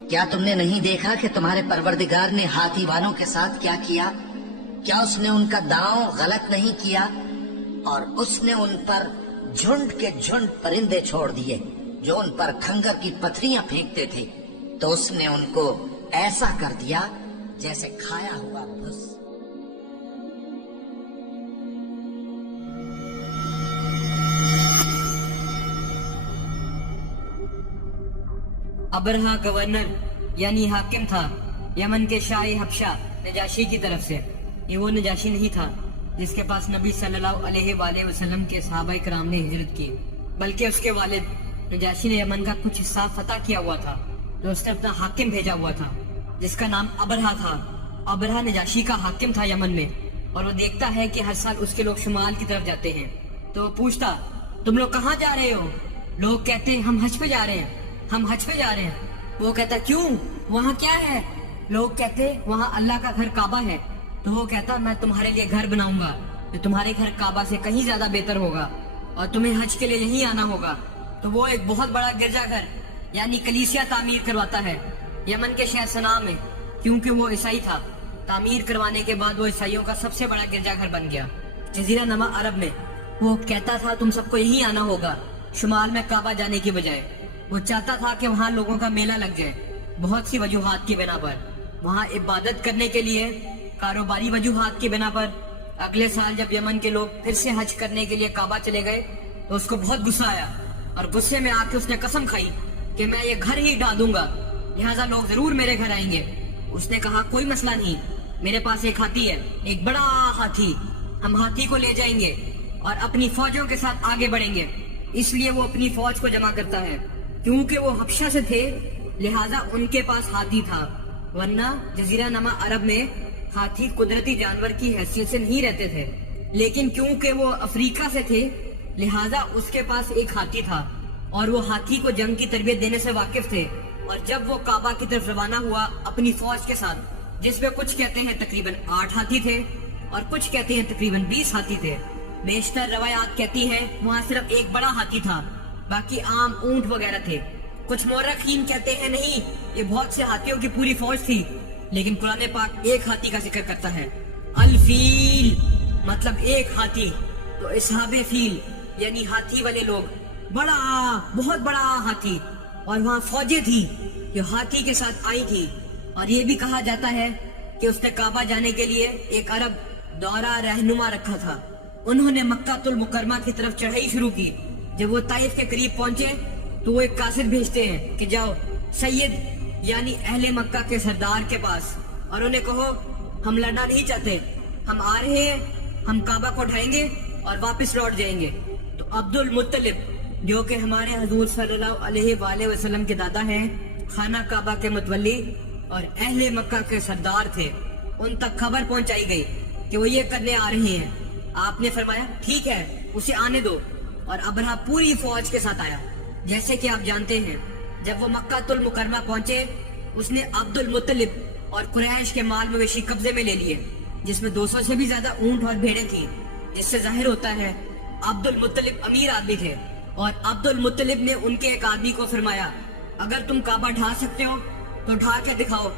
کیا تم نے نہیں دیکھا کہ تمہارے پروردگار نے ہاتھی والوں کے ساتھ کیا کیا؟ کیا اس نے ان کا داؤں غلط نہیں کیا؟ اور اس نے ان پر جھنڈ کے جھنڈ پرندے چھوڑ دیے جو ان پر کھنگر کی پتھریاں پھینکتے تھے، تو اس نے ان کو ایسا کر دیا جیسے کھایا ہوا بھس۔ ابرہا گورنر یعنی حاکم تھا یمن کے شاہ حبشہ نجاشی کی طرف سے۔ یہ وہ نجاشی نہیں تھا جس کے پاس نبی صلی اللہ علیہ وآلہ وسلم کے صحابہ کرام نے ہجرت کی، بلکہ اس کے والد نجاشی نے یمن کا کچھ حصہ فتح کیا ہوا تھا، جو اس نے اپنا حاکم بھیجا ہوا تھا جس کا نام ابرہا تھا۔ ابرہا نجاشی کا حاکم تھا یمن میں، اور وہ دیکھتا ہے کہ ہر سال اس کے لوگ شمال کی طرف جاتے ہیں، تو وہ پوچھتا تم لوگ کہاں جا رہے ہو؟ لوگ کہتے ہیں ہم حج پہ جا رہے ہیں، ہم حج پہ جا رہے ہیں۔ وہ کہتا کیوں، وہاں کیا ہے؟ لوگ کہتے وہاں اللہ کا گھر کعبہ ہے۔ تو وہ کہتا میں تمہارے لیے گھر بناؤں گا جو تمہارے گھر کعبہ سے کہیں زیادہ بہتر ہوگا، اور تمہیں حج کے لیے یہیں آنا ہوگا۔ تو وہ ایک بہت بڑا گرجا گھر یعنی کلیسیا تعمیر کرواتا ہے یمن کے شہر صنعاء میں، کیونکہ وہ عیسائی تھا۔ تعمیر کروانے کے بعد وہ عیسائیوں کا سب سے بڑا گرجا گھر بن گیا جزیرہ نما عرب میں۔ وہ کہتا تھا تم سب کو یہیں آنا ہوگا شمال میں کعبہ جانے کی بجائے۔ وہ چاہتا تھا کہ وہاں لوگوں کا میلہ لگ جائے بہت سی وجوہات کی بنا پر، وہاں عبادت کرنے کے لیے، کاروباری وجوہات کی بنا پر۔ اگلے سال جب یمن کے لوگ پھر سے حج کرنے کے لیے کعبہ چلے گئے تو اس کو بہت غصہ آیا، اور غصے میں آ کے اس نے قسم کھائی کہ میں یہ گھر ہی ڈھا دوں گا، لہٰذا لوگ ضرور میرے گھر آئیں گے۔ اس نے کہا کوئی مسئلہ نہیں، میرے پاس ایک ہاتھی ہے، ایک بڑا ہاتھی، ہم ہاتھی کو لے جائیں گے اور اپنی فوجوں کے ساتھ آگے بڑھیں گے۔ اس لیے وہ اپنی فوج کو جمع کرتا ہے، کیونکہ وہ حبشہ سے تھے لہٰذا ان کے پاس ہاتھی تھا، ورنہ جزیرہ نما عرب میں ہاتھی قدرتی جانور کی حیثیت سے نہیں رہتے تھے، لیکن کیونکہ وہ افریقہ سے تھے لہٰذا اس کے پاس ایک ہاتھی تھا، اور وہ ہاتھی کو جنگ کی تربیت دینے سے واقف تھے۔ اور جب وہ کعبہ کی طرف روانہ ہوا اپنی فوج کے ساتھ، جس میں کچھ کہتے ہیں تقریباً 8 ہاتھی تھے اور کچھ کہتے ہیں تقریباً 20 ہاتھی تھے، بیشتر روایات کہتی ہیں وہاں صرف ایک بڑا ہاتھی تھا، باقی عام اونٹ وغیرہ تھے۔ کچھ مورخین کہتے ہیں نہیں، یہ بہت سے ہاتھیوں کی پوری فوج تھی، لیکن قرآن پاک ایک ہاتھی کا ذکر کرتا ہے، الفیل، مطلب ایک ہاتھی۔ تو اصحاب فیل یعنی ہاتھی والے لوگ، بڑا بہت بڑا ہاتھی، اور وہاں فوجیں تھی جو ہاتھی کے ساتھ آئی تھی۔ اور یہ بھی کہا جاتا ہے کہ اس نے کعبہ جانے کے لیے ایک عرب دورہ رہنما رکھا تھا۔ انہوں نے مکہ المکرمہ کی طرف چڑھائی شروع کی۔ جب وہ طائف کے قریب پہنچے تو وہ ایک قاصد بھیجتے ہیں کہ جاؤ سید یعنی اہل مکہ کے سردار کے پاس اور انہیں کہو ہم لڑنا نہیں چاہتے، ہم آ رہے ہیں، ہم کعبہ کو ڈھائیں گے اور واپس لوٹ جائیں گے۔ تو عبد المطلب جو کہ ہمارے حضور صلی اللہ علیہ وآلہ وسلم کے دادا ہیں، خانہ کعبہ کے متولی اور اہل مکہ کے سردار تھے، ان تک خبر پہنچائی گئی کہ وہ یہ کرنے آ رہے ہیں۔ آپ نے فرمایا ٹھیک ہے اسے آنے دو، اور ابرہا پوری فوج کے ساتھ آیا۔ جیسے کہ آپ جانتے ہیں جب وہ مکہ المکرمہ پہنچے اس نے عبد المطلب اور قریش کے مال مویشی قبضے میں لے لیے، جس میں 200 سے بھی زیادہ اونٹ اور بھیڑیں تھیں، جس سے ظاہر ہوتا ہے عبد المطلب امیر آدمی تھے۔ اور عبد المطلب نے ان کے ایک آدمی کو فرمایا اگر تم کعبہ ڈھا سکتے ہو تو ڈھا کے دکھاؤ،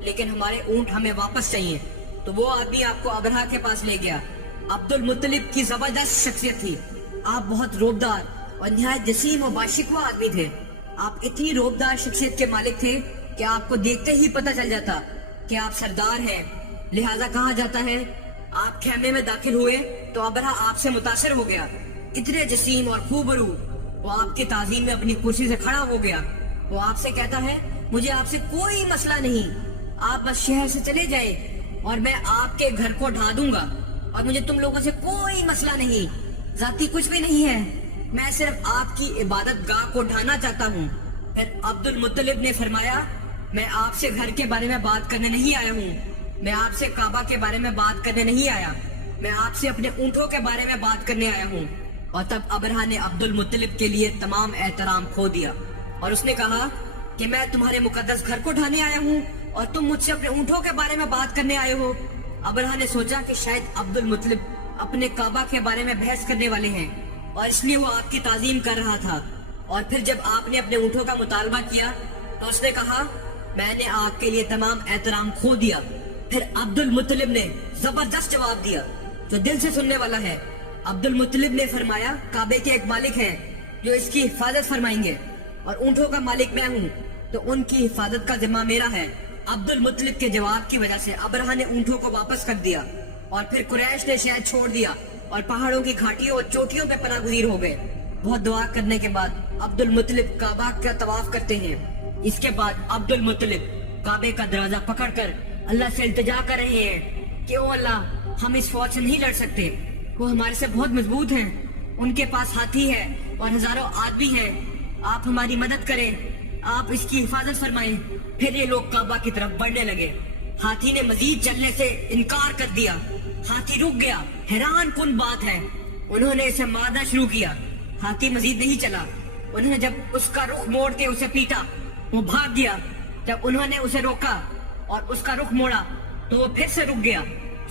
لیکن ہمارے اونٹ ہمیں واپس چاہیے۔ تو وہ آدمی آپ کو ابرہا کے پاس لے گیا۔ عبد المطلب کی زبردست شخصیت تھی، آپ بہت روبدار اور نہایت جسیم و باشکوہ آدمی تھے۔ آپ اتنی روبدار شخصیت کے مالک تھے کہ آپ کو دیکھتے ہی پتہ چل جاتا کہ آپ سردار ہیں، لہٰذا کہا جاتا ہے آپ خیمے میں داخل ہوئے تو ابرہا آپ سے متاثر ہو گیا، اتنے جسیم اور خوبرو۔ وہ آپ کی تعظیم میں اپنی کرسی سے کھڑا ہو گیا۔ وہ آپ سے کہتا ہے مجھے آپ سے کوئی مسئلہ نہیں، آپ بس شہر سے چلے جائیں اور میں آپ کے گھر کو ڈھا دوں گا، اور مجھے تم لوگوں سے کوئی مسئلہ نہیں، ذاتی کچھ بھی نہیں ہے، میں صرف آپ کی عبادت گاہ کو ڈھانا چاہتا ہوں۔ پھر عبد المطلب نے فرمایا میں آپ سے گھر کے بارے میں بات کرنے نہیں آیا ہوں، میں آپ سے کعبہ کے بارے میں بات کرنے نہیں آیا، میں آپ سے اپنے اونٹوں کے بارے میں بات کرنے آیا ہوں۔ اور تب ابرہا نے عبد المطلب کے لیے تمام احترام کھو دیا، اور اس نے کہا کہ میں تمہارے مقدس گھر کو ڈھانے آیا ہوں اور تم مجھ سے اپنے اونٹوں کے بارے میں بات کرنے آئے ہو۔ ابرہا نے سوچا کہ شاید عبد المطلب اپنے کعبہ کے بارے میں بحث کرنے والے ہیں، اور اس لیے وہ آپ کی تعظیم کر رہا تھا۔ اور پھر جب آپ نے اپنے اونٹوں کا مطالبہ کیا تو اس نے کہا میں نے آپ کے لیے تمام احترام کھو دیا۔ پھر عبد المطلب نے زبردست جواب دیا جو دل سے سننے والا ہے۔ عبد المطلب نے فرمایا کعبے کے ایک مالک ہیں جو اس کی حفاظت فرمائیں گے، اور اونٹوں کا مالک میں ہوں تو ان کی حفاظت کا ذمہ میرا ہے۔ عبد المطلب کے جواب کی وجہ سے ابرہہ نے اونٹوں کو واپس کر دیا، اور پھر قریش نے شہر چھوڑ دیا اور پہاڑوں کی گھاٹیوں اور چوٹیوں پہ پناہ گزیر ہو گئے۔ بہت دعا کرنے کے بعد عبد المطلب کعبہ کا طواف کرتے ہیں۔ اس کے بعد عبد المطلب کعبے کا دروازہ پکڑ کر اللہ سے التجا کر رہے ہیں کہ او اللہ، ہم اس فوج سے نہیں لڑ سکتے، وہ ہمارے سے بہت مضبوط ہیں، ان کے پاس ہاتھی ہے اور ہزاروں آدمی ہیں، آپ ہماری مدد کریں، آپ اس کی حفاظت فرمائیں۔ پھر یہ لوگ کعبہ کی طرف بڑھنے لگے۔ ہاتھی نے مزید چلنے سے انکار کر دیا، ہاتھی رک گیا۔ حیران کن بات ہے، انہوں نے اسے مارنا شروع کیا، ہاتھی مزید نہیں چلا۔ انہوں نے جب اس کا رخ موڑ کے اسے پیٹا، وہ بھاگ گیا۔ جب انہوں نے اسے روکا اور اس کا رخ موڑا تو وہ پھر سے رک گیا۔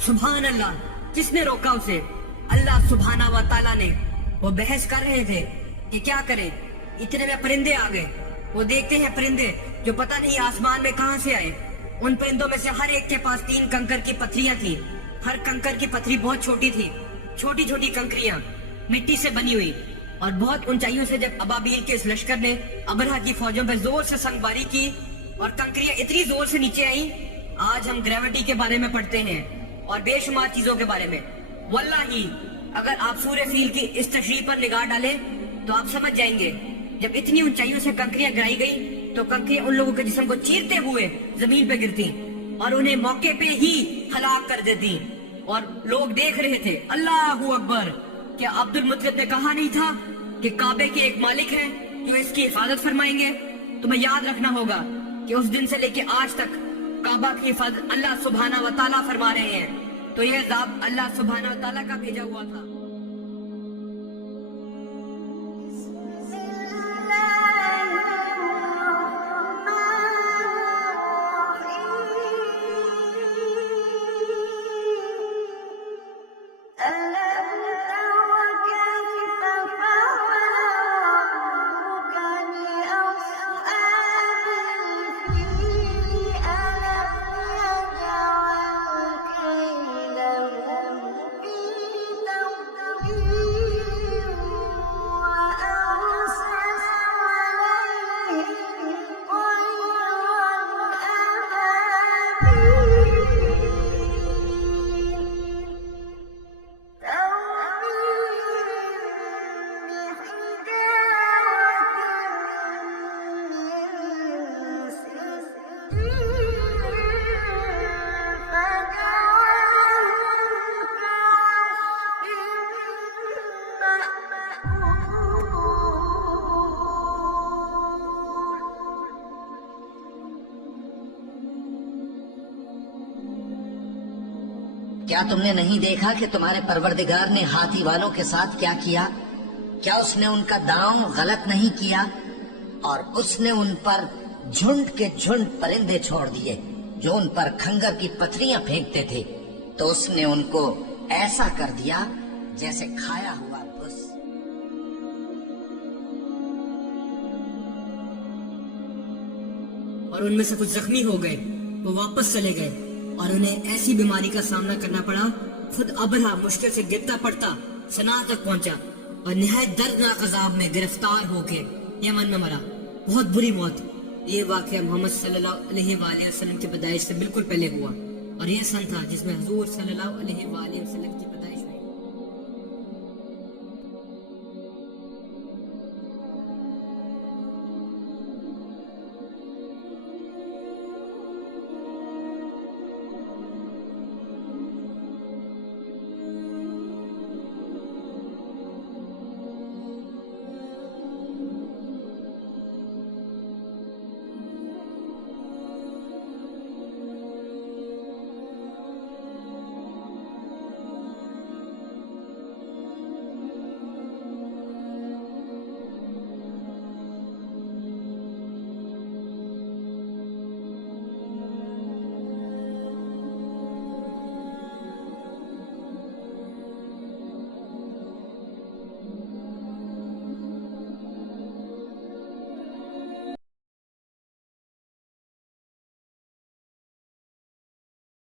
سبحان اللہ، کس نے روکا اسے؟ اللہ سبحانہ و تعالیٰ نے۔ وہ بحث کر رہے تھے کہ کیا کریں، اتنے میں پرندے آ گئے۔ وہ دیکھتے ہیں پرندے جو پتہ نہیں آسمان میں کہاں سے آئے۔ ان پرندوں میں سے ہر ایک کے پاس 3 کنکر کی پتھریاں تھیں۔ ہر کنکر کی پتھری بہت چھوٹی تھی، چھوٹی چھوٹی کنکریاں مٹی سے بنی ہوئی، اور بہت اونچائیوں سے جب ابابیل کے اس لشکر نے ابرہہ کی فوجوں پہ زور سے سنگ باری کی اور کنکریاں اتنی زور سے نیچے آئیں۔ آج ہم گریوٹی کے بارے میں پڑھتے ہیں اور بے شمار چیزوں کے بارے میں۔ واللہ اگر آپ سورہ فیل کی اس تشریح پر نگاہ ڈالیں تو آپ سمجھ جائیں گے، جب اتنی اونچائیوں سے کنکریاں گرائی گئی تو کنکریاں ان لوگوں کے جسم کو چیرتے ہوئے زمین پہ گرتی اور انہیں موقع پہ ہی ہلاک کر دیتی، اور لوگ دیکھ رہے تھے۔ اللہ اکبر! کیا عبد المطلب نے کہا نہیں تھا کہ کعبے کے ایک مالک ہیں جو اس کی حفاظت فرمائیں گے؟ تمہیں یاد رکھنا ہوگا کہ اس دن سے لے کے آج تک کعبہ کی حفاظت اللہ سبحانہ و تعالیٰ فرما رہے ہیں، تو یہ عذاب اللہ سبحانہ و تعالیٰ کا بھیجا ہوا تھا۔ کیا تم نے نہیں دیکھا کہ تمہارے پروردگار نے ہاتھی والوں کے ساتھ کیا کیا؟ کیا اس نے ان کا داؤں غلط نہیں کیا؟ اور اس نے ان پر جھنڈ کے جھنڈ پرندے چھوڑ دیے جو ان پر کھنگر کی پتھریاں پھینکتے تھے، تو اس نے ان کو ایسا کر دیا جیسے کھایا ہوا بھس۔ اور ان میں سے کچھ زخمی ہو گئے، وہ واپس چلے گئے اور انہیں ایسی بیماری کا سامنا کرنا پڑا، خود ابرہہ مشکل سے گرتا پڑتا صنعاء تک پہنچا اور نہایت دردناک عذاب میں گرفتار ہو کے یمن میں مرا، بہت بری موت۔ یہ واقعہ محمد صلی اللہ علیہ وآلہ وسلم کی پیدائش سے بالکل پہلے ہوا، اور یہ سن تھا جس میں حضور صلی اللہ علیہ وآلہ وسلم کی پیدائش